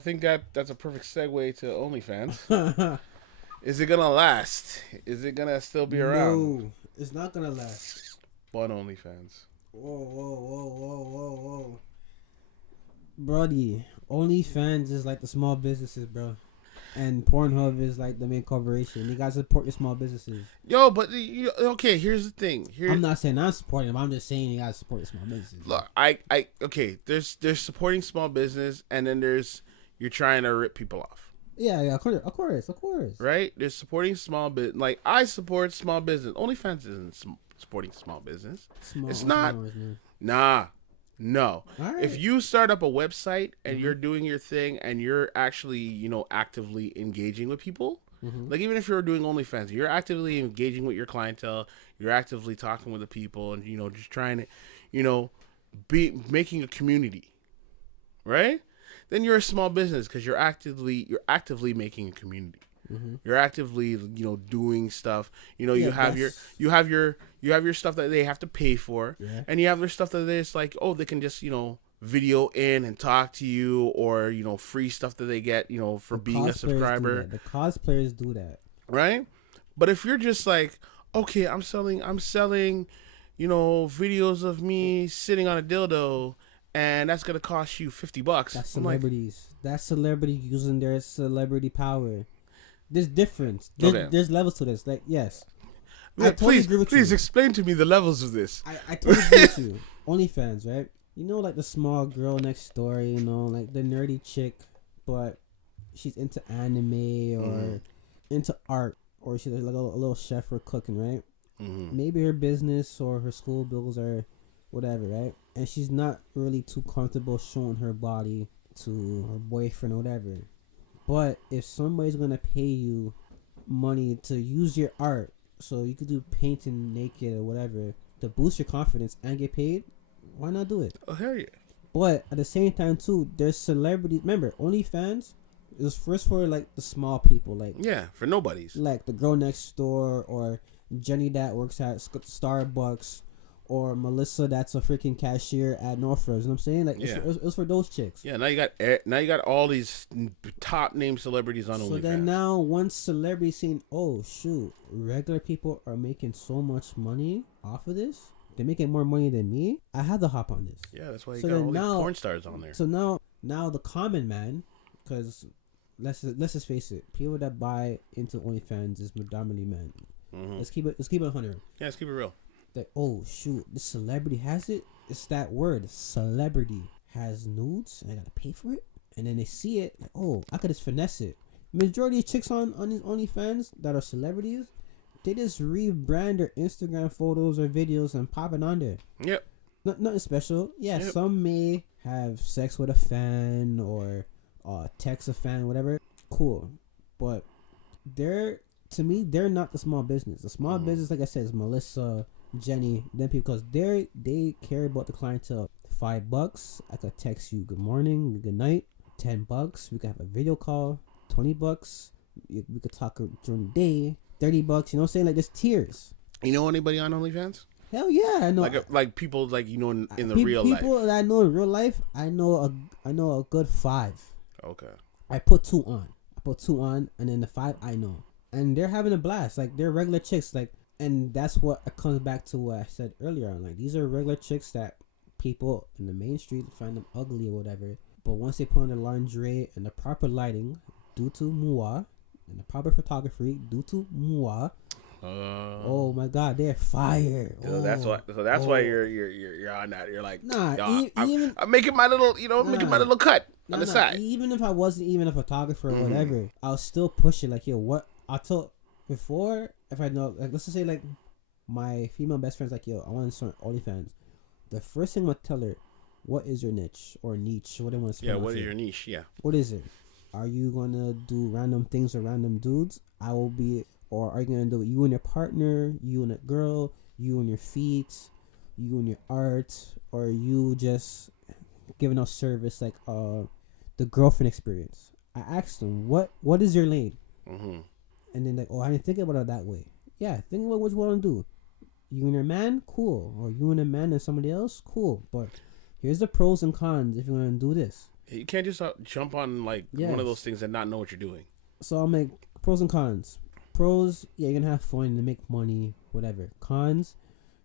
I think that's a perfect segue to OnlyFans. Is it gonna last? Is it gonna still be around? No, it's not gonna last. But OnlyFans. Whoa, whoa, whoa, whoa, whoa, whoa. Brody, OnlyFans is like the small businesses, bro. And Pornhub is like the main corporation. You guys support your small businesses. Yo, but okay. Here's the thing. I'm not saying I'm supporting them. I'm just saying you guys support your small businesses. Look, okay. There's supporting small business, and then there's you're trying to rip people off. Yeah, yeah, of course. Right? There's supporting small business. Like I support small business. OnlyFans isn't supporting small business. Small, It's not. Nah. No. All right. If you start up a website and you're doing your thing and you're actually, actively engaging with people, like even if you're doing OnlyFans, you're actively engaging with your clientele, you're actively talking with the people and, just trying to, be making a community, right? Then you're a small business because you're actively making a community. You're actively, doing stuff. You have your stuff that they have to pay for, and you have their stuff that they just like, oh, they can just, video in and talk to you, or free stuff that they get, for being a subscriber. The cosplayers do that, right? But if you're just like, okay, I'm selling, videos of me sitting on a dildo, and that's gonna cost you $50. That's celebrities. That's celebrity using their celebrity power. There's difference. There's levels to this. Like, yes. I totally agree with you. Please explain to me the levels of this. I totally agree with you. OnlyFans, right? Like the small girl next door, like the nerdy chick, but she's into anime or into art, or she's like a little chef for cooking, right? Maybe her business or her school bills are whatever, right? And she's not really too comfortable showing her body to her boyfriend or whatever. But if somebody's gonna pay you money to use your art, so you could do painting naked or whatever, to boost your confidence and get paid, why not do it? Oh, hell yeah. But at the same time too, there's celebrities. Remember, OnlyFans is first for like the small people, like for nobodies, like the girl next door or Jenny that works at Starbucks, or Melissa that's a freaking cashier at Northridge. You know what I'm saying? Like, it's for those chicks. Yeah, now you got all these top name celebrities on OnlyFans. So then now one celebrity saying, oh shoot, regular people are making so much money off of this. They're making more money than me. I have to hop on this. Yeah, that's why you got all these porn stars on there. So now the common man, because let's just face it, people that buy into OnlyFans is predominantly men. Let's keep it 100. Yeah, let's keep it real. That, oh shoot, this celebrity has it. It's that word, celebrity has nudes, and I gotta pay for it. And then they see it, like, oh, I could just finesse it. Majority of chicks on these OnlyFans that are celebrities, they just rebrand their Instagram photos or videos and pop it on there. Yep. Nothing special. Yeah, some may have sex with a fan or text a fan, whatever. Cool, but to me, they're not the small business. The small business, like I said, is Melissa, Jenny, them people, because they care about the clientele. $5, I could text you good morning, good night. $10, we could have a video call. $20, we could talk during the day. $30, you know what I'm saying? Like, there's tiers. You know anybody on OnlyFans? Hell yeah, I know. Like people like in the real life. People that I know in real life, I know a good 5. Okay. I put 2 on, and then the 5 I know, and they're having a blast. Like, they're regular chicks, like. And that's what comes back to what I said earlier on. Like, these are regular chicks that people in the main street find them ugly or whatever. But once they put on the lingerie and the proper lighting, due to Mua, and the proper photography, due to Mua, oh my God, they're fire. So that's why you're on that. You're like, nah, I'm making my little, making my little cut on the side. Even if I wasn't even a photographer or whatever, I'll still push it. Like, yo, what I told before. If I know, like, let's just say, like, my female best friend's like, yo, I want to start OnlyFans. The first thing I'm going to tell her, what is your niche or niche? What do you want to say? Yeah, what is your niche? Yeah. What is it? Are you going to do random things or random dudes? I will be, or are you going to do you and your partner, you and a girl, you and your feet, you and your art, or you just giving out service like the girlfriend experience? I asked them, what is your lane? And then, like, oh, I didn't think about it that way. Yeah, think about what you want to do. You and your man, cool. Or you and a man and somebody else, cool. But here's the pros and cons if you want to do this. You can't just jump on like one of those things and not know what you're doing. So I'll make pros and cons. Pros, yeah, you're gonna have fun and make money, whatever. Cons,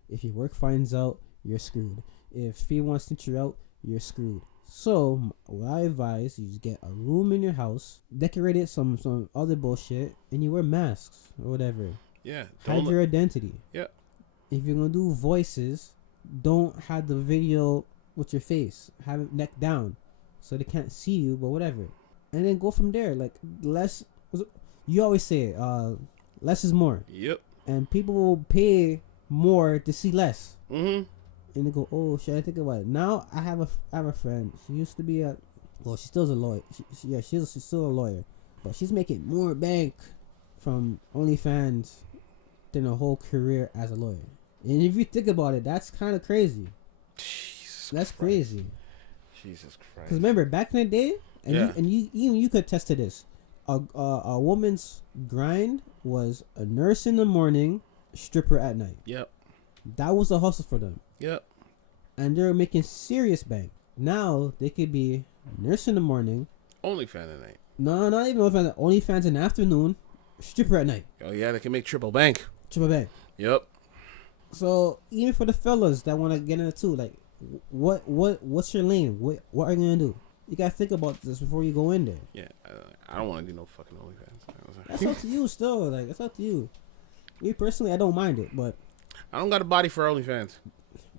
if your work finds out, you're screwed. If he wants to snitch you out, you're screwed. So what I advise, you just get a room in your house, decorate it some other bullshit, and you wear masks or whatever. Yeah. Hide your identity. Yeah. If you're gonna do voices, don't have the video with your face. Have it neck down, so they can't see you. But whatever, and then go from there. Like less. You always say it. Less is more. Yep. And people will pay more to see less. Mm-hmm. And they go, oh, should I think about it? Now I have a friend. She used to be she still's a lawyer. She's still a lawyer, but she's making more bank from OnlyFans than a whole career as a lawyer. And if you think about it, that's kind of crazy. That's crazy. Jesus Christ. Because remember, back in the day, you could attest to this. A woman's grind was a nurse in the morning, stripper at night. Yep. That was a hustle for them. Yep. And they're making serious bank. Now they could be nurse in the morning. OnlyFans at night. No, not even OnlyFans. OnlyFans in the afternoon, stripper at night. Oh yeah, they can make triple bank. Triple bank. Yep. So even for the fellas that want to get into it too, like, what's your lane? What are you gonna do? You gotta think about this before you go in there. Yeah, I don't want to do no fucking OnlyFans. That's up to you still. Like, it's up to you. Me personally, I don't mind it, but I don't got a body for OnlyFans.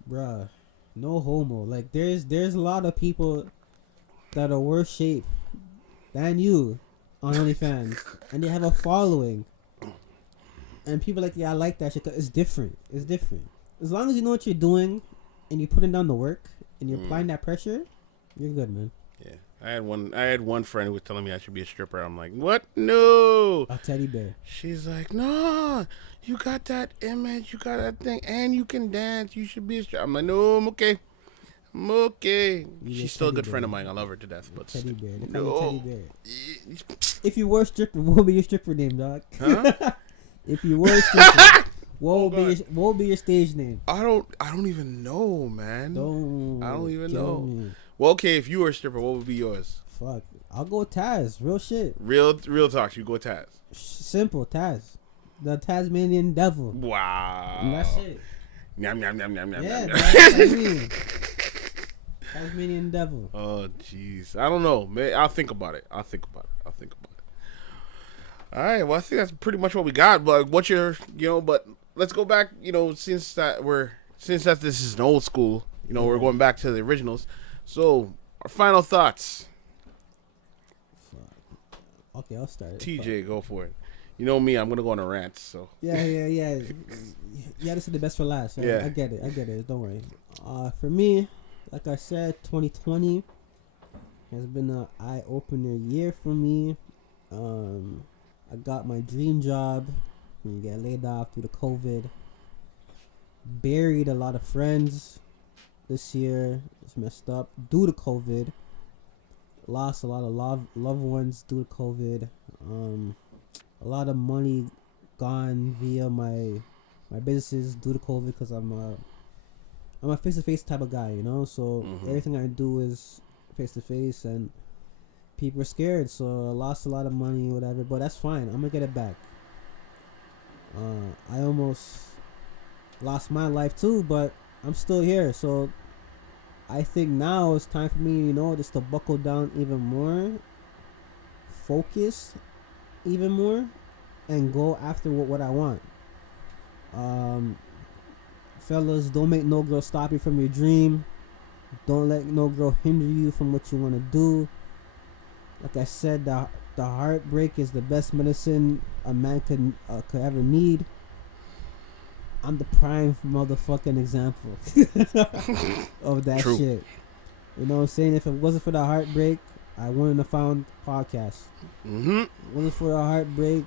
Bruh, no homo. Like, there's a lot of people that are worse shape than you on OnlyFans, and they have a following. And people like, yeah, I like that shit. 'Cause it's different. It's different. As long as you know what you're doing, and you're putting down the work, and you're applying that pressure, you're good, man. Yeah, I had one friend who was telling me I should be a stripper. I'm like, what? No. A teddy bear. She's like, no, you got that image, you got that thing, and you can dance. You should be a stripper. I'm like, no, I'm okay. I'm okay. She's still a good friend of mine. I love her to death. But teddy bear. They call no. you teddy bear. If you were a stripper, what would be your stripper name, dog? Huh? If you were a stripper, what would be your stage name? I don't even know, man. I don't even know. Me. Well, okay, if you were a stripper, what would be yours? Fuck, I'll go Taz. Real shit. Real talk. You go Taz. Simple Taz, the Tasmanian Devil. Wow. And that's it. Yum yum yum yum yum. Yeah, yum. that's me. Tasmanian Devil. Oh jeez, I don't know. I'll think about it. All right. Well, I think that's pretty much what we got. But what's your, but let's go back. Since that this is an old school, we're going back to the originals. So our final thoughts. Okay, I'll start. TJ, go for it. You know me, I'm gonna go on a rant. So yeah. This is the best for last. Right? Yeah, I get it. Don't worry. For me, like I said, 2020 has been an eye-opener year for me. I got my dream job. You get laid off due to COVID. Buried a lot of friends this year. It's messed up due to COVID. Lost a lot of loved ones due to COVID. A lot of money gone via my businesses due to COVID because I'm a face-to-face type of guy, So everything I do is face-to-face, and people are scared. So I lost a lot of money, whatever. But that's fine. I'm gonna get it back. I almost lost my life too, but I'm still here. So I think now it's time for me, just to buckle down even more, focus even more, and go after what I want. Fellas, don't make no girl stop you from your dream. Don't let no girl hinder you from what you want to do. Like I said, the heartbreak is the best medicine a man could ever need. I'm the prime motherfucking example of that True. shit. You know what I'm saying? If it wasn't for the heartbreak, I wouldn't have found podcast. Mm-hmm. If it wasn't for the heartbreak,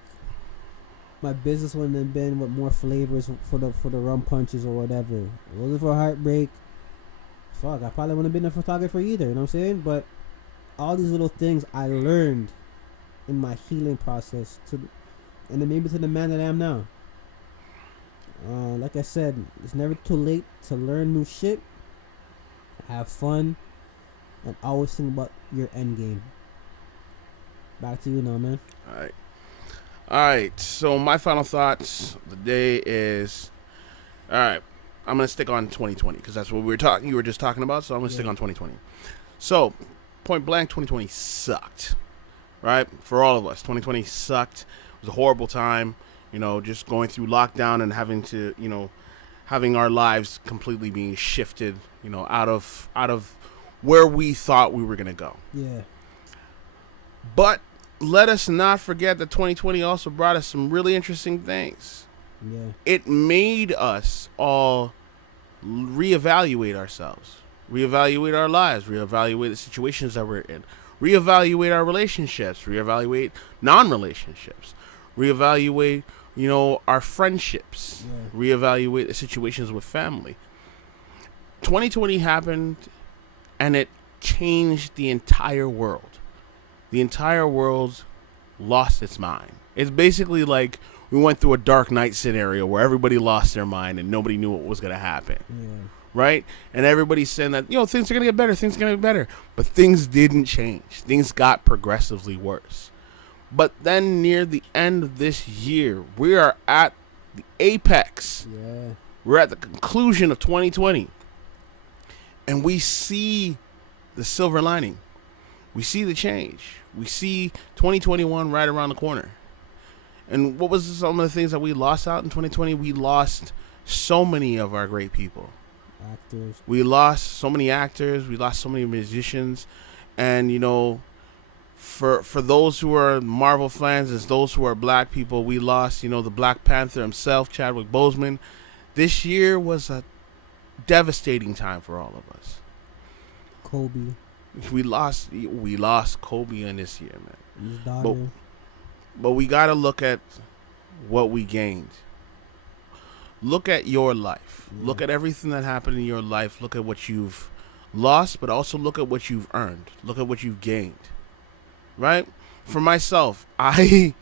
my business wouldn't have been with more flavors for the rum punches or whatever. If it wasn't for heartbreak, fuck, I probably wouldn't have been a photographer either. You know what I'm saying? But all these little things I learned in my healing process and then maybe to the man that I am now. Like I said, it's never too late to learn new shit, have fun, and always think about your end game. Back to you now, man. All right. All right. So my final thoughts of the day is, all right, I'm gonna stick on 2020 because that's what we were talking. You were just talking about, so I'm gonna stick on 2020. So, point blank, 2020 sucked, right? For all of us, 2020 sucked. It was a horrible time. Just going through lockdown and having to, having our lives completely being shifted, out of where we thought we were gonna go. Yeah. But let us not forget that 2020 also brought us some really interesting things. Yeah. It made us all reevaluate ourselves, reevaluate our lives, reevaluate the situations that we're in, reevaluate our relationships, reevaluate non-relationships, reevaluate, our friendships, reevaluate the situations with family. 2020 happened, and it changed the entire world. The entire world lost its mind. It's basically like we went through a Dark Knight scenario where everybody lost their mind and nobody knew what was going to happen. Yeah. Right? And everybody's saying that, things are going to get better, things are going to get better. But things didn't change. Things got progressively worse. But then near the end of this year, we are at the apex. Yeah. We're at the conclusion of 2020. And we see the silver lining. We see the change. We see 2021 right around the corner. And what was some of the things that we lost out in 2020? We lost so many of our great people. Actors. We lost so many actors. We lost so many musicians. And, for those who are Marvel fans, as those who are black people, we lost, the Black Panther himself, Chadwick Boseman. This year was a devastating time for all of us. Kobe. We lost Kobe in this year, man. His daughter. But we got to look at what we gained. Look at your life. Yeah. Look at everything that happened in your life. Look at what you've lost, but also look at what you've earned. Look at what you've gained. Right? For myself, I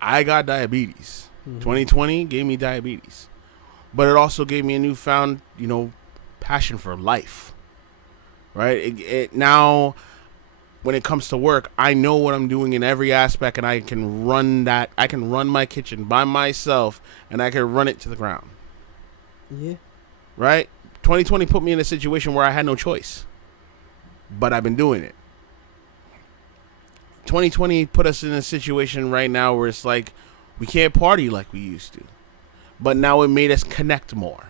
got diabetes. 2020 gave me diabetes. But it also gave me a newfound, passion for life. Right? It now, when it comes to work, I know what I'm doing in every aspect, and I can run my kitchen by myself, and I can run it to the ground. Yeah. Right? 2020 put me in a situation where I had no choice. But I've been doing it. 2020 put us in a situation right now where it's like we can't party like we used to. But now it made us connect more.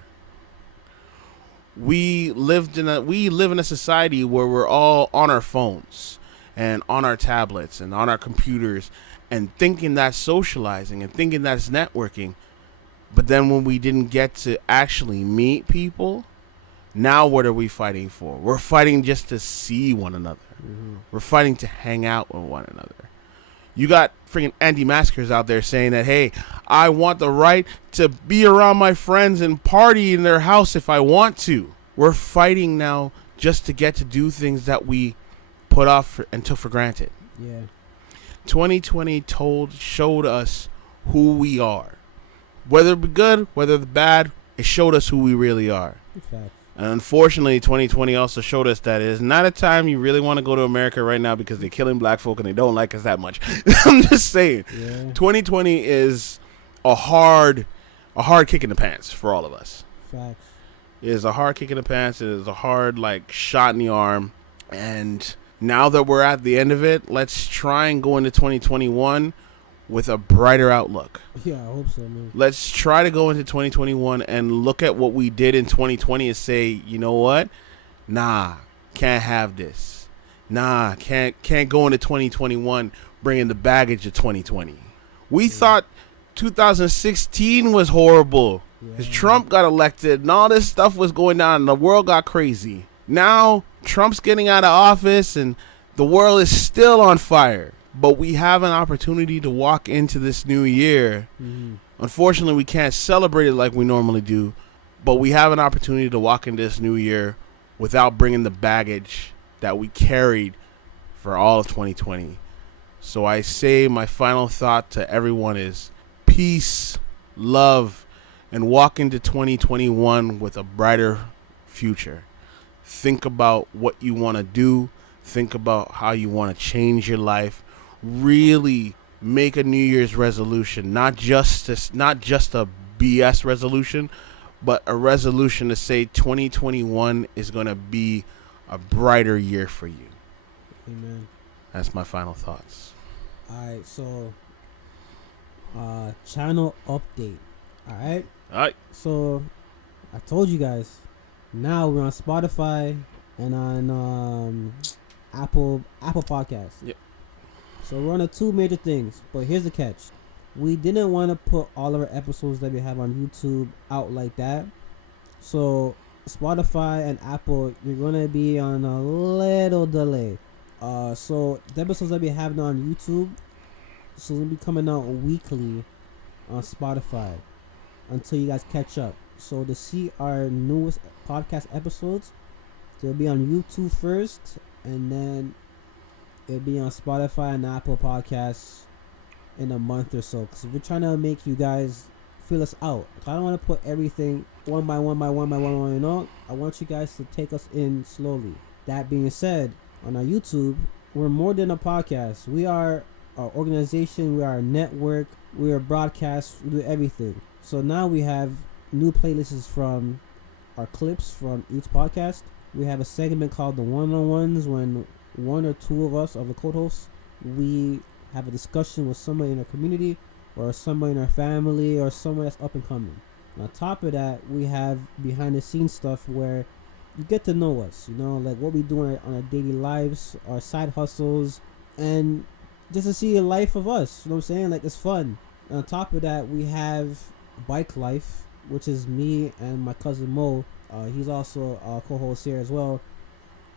We live in a society where we're all on our phones and on our tablets and on our computers and thinking that's socializing and thinking that's networking. But then when we didn't get to actually meet people, now what are we fighting for? We're fighting just to see one another. Mm-hmm. We're fighting to hang out with one another. You got freaking anti-maskers out there saying that, hey, I want the right to be around my friends and party in their house if I want to. We're fighting now just to get to do things that we put off and took for granted. Yeah. 2020 showed us who we are. Whether it be good, whether it's bad, it showed us who we really are. Fact. And unfortunately, 2020 also showed us that it is not a time you really want to go to America right now because they're killing black folk and they don't like us that much. I'm just saying. Yeah. 2020 is a hard kick in the pants for all of us. Facts. It is a hard kick in the pants. It is a hard, shot in the arm. And now that we're at the end of it, let's try and go into 2021 with a brighter outlook. Yeah, I hope so, man. Let's try to go into 2021 and look at what we did in 2020 and say, you know what? Nah, can't have this. Nah, can't go into 2021 bringing the baggage of 2020. We thought 2016 was horrible because Trump got elected and all this stuff was going down and the world got crazy. Now, Trump's getting out of office and the world is still on fire. But we have an opportunity to walk into this new year. Mm-hmm. Unfortunately, we can't celebrate it like we normally do. But we have an opportunity to walk into this new year without bringing the baggage that we carried for all of 2020. So I say my final thought to everyone is peace, love, and walk into 2021 with a brighter future. think about what you want to do, think about how you want to change your life, really make a New Year's resolution, not just a BS resolution, but a resolution to say 2021 is going to be a brighter year for you. Amen. That's my final thoughts. Alright, so channel update. Alright? Alright. So I told you guys, now we're on Spotify and on Apple Podcasts. Yep. So we're on the two major things, but here's the catch. We didn't want to put all of our episodes that we have on YouTube out like that. So Spotify and Apple, you're gonna be on a little delay. So the episodes that we have now on YouTube, so they'll be coming out weekly on Spotify until you guys catch up. So to see our newest podcast episodes, they'll be on YouTube first, and then it'll be on Spotify and Apple Podcasts in a month or so. Because we're trying to make you guys feel us out. I don't want to put everything one by one, you know? I want you guys to take us in slowly. That being said, on our YouTube, we're more than a podcast. We are an organization, we are a network, we are broadcast, we do everything. So now we have new playlists from our clips from each podcast. We have a segment called the one-on-ones, when one or two of us, of the co-hosts, we have a discussion with somebody in our community or somebody in our family or someone that's up and coming. And on top of that, we have behind the scenes stuff where you get to know us, you know, like what we do on our daily lives, our side hustles, and just to see a life of us, you know what I'm saying? Like, it's fun. And on top of that, we have Bike Life, which is me and my cousin Mo. He's also a co-host here as well.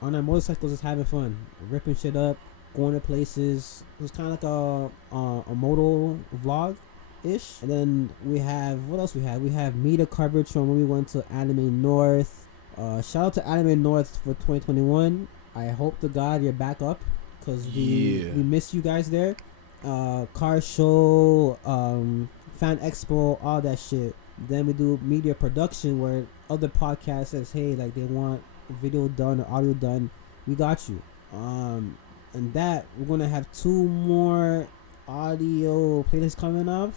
On our motorcycles, just having fun, ripping shit up, going to places. It's kind of like a moto vlog ish. And then we have, what else we have? We have media coverage from when we went to Anime North. Shout out to Anime North for 2021. I hope to God you're back up, because we miss you guys there. Car show, fan expo, all that shit. Then we do media production, where other podcasts says, hey, like they want video done or audio done, we got you. And that we're gonna have 2 more audio playlists coming up.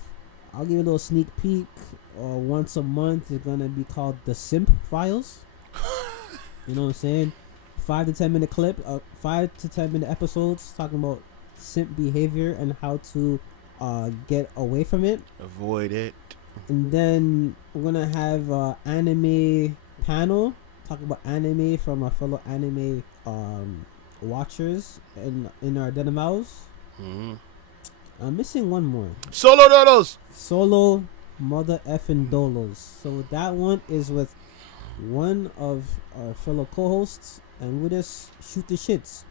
I'll give you a little sneak peek. Once a month, it's gonna be called the Simp Files. You know what I'm saying? 5 to 10 minute clip, 5 to 10 minute episodes talking about simp behavior and how to get away from it, avoid it. And then we're gonna have anime panel, talk about anime from our fellow anime watchers in our denim house. I'm missing one more. Solo dolos. Solo mother effing dolos. So that one is with one of our fellow co-hosts, and we just shoot the shits,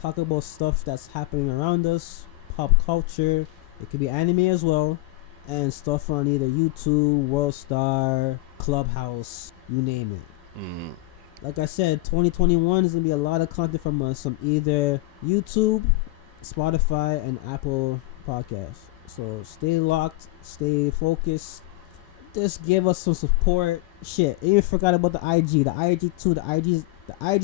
talk about stuff that's happening around us, pop culture. It could be anime as well, and stuff on either YouTube, WorldStar, Clubhouse, you name it. Like I said, 2021 is gonna be a lot of content from us on either YouTube, Spotify, and Apple Podcasts. So stay locked, stay focused. Just give us some support. Shit, I even forgot about the IG. The IG too. The IG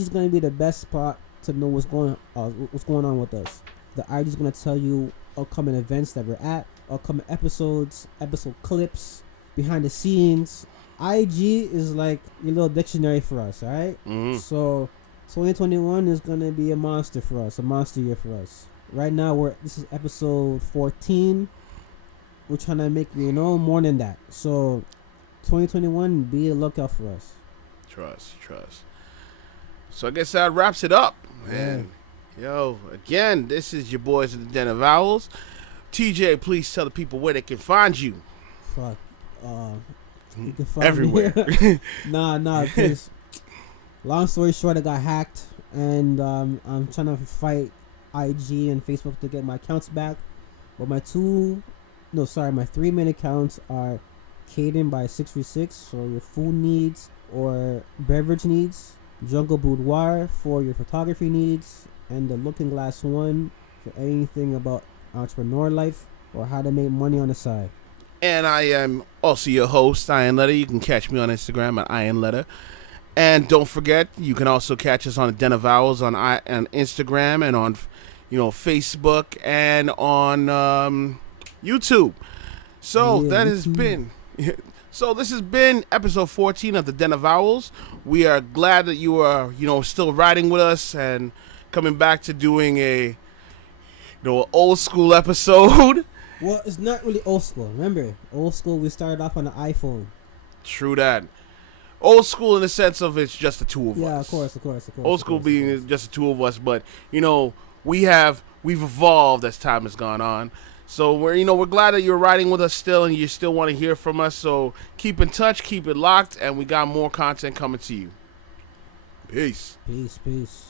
is gonna be the best spot to know what's going on with us. The IG is gonna tell you upcoming events that we're at, upcoming episodes, episode clips, behind the scenes. IG is like your little dictionary for us, alright? So 2021 is gonna be a monster for us, a monster year for us. Right now this is episode 14. We're trying to make, more than that. So 2021, be a lookout for us. Trust. So I guess that wraps it up, man. Yeah. Yo, again, this is your boys at the Den of Owls. TJ, please tell the people where they can find you. Fuck. You can find everywhere. Me. Nah, because long story short, I got hacked, and I'm trying to fight IG and Facebook to get my accounts back. But my 3 main accounts are Caden by 636 for your food needs or beverage needs, Jungle Boudoir for your photography needs, and the Looking Glass 1 for anything about entrepreneur life or how to make money on the side. And I am also your host, Ian Letter. You can catch me on Instagram at Ian Letter. And don't forget, you can also catch us on the Den of Owls on Instagram and on, Facebook and on YouTube. So Yeah, that me has too. been. So this has been episode 14 of the Den of Owls. We are glad that you are, still riding with us and coming back to doing a, old school episode. Well, it's not really old school. Remember, old school, we started off on the iPhone. True that. Old school in the sense of it's just the two of Yeah, us. of course, of course, of course. Old Of school course, of being course. just the two of us, but we've evolved as time has gone on. So we're glad that you're riding with us still, and you still want to hear from us. So keep in touch, keep it locked, and we got more content coming to you. Peace. Peace, peace.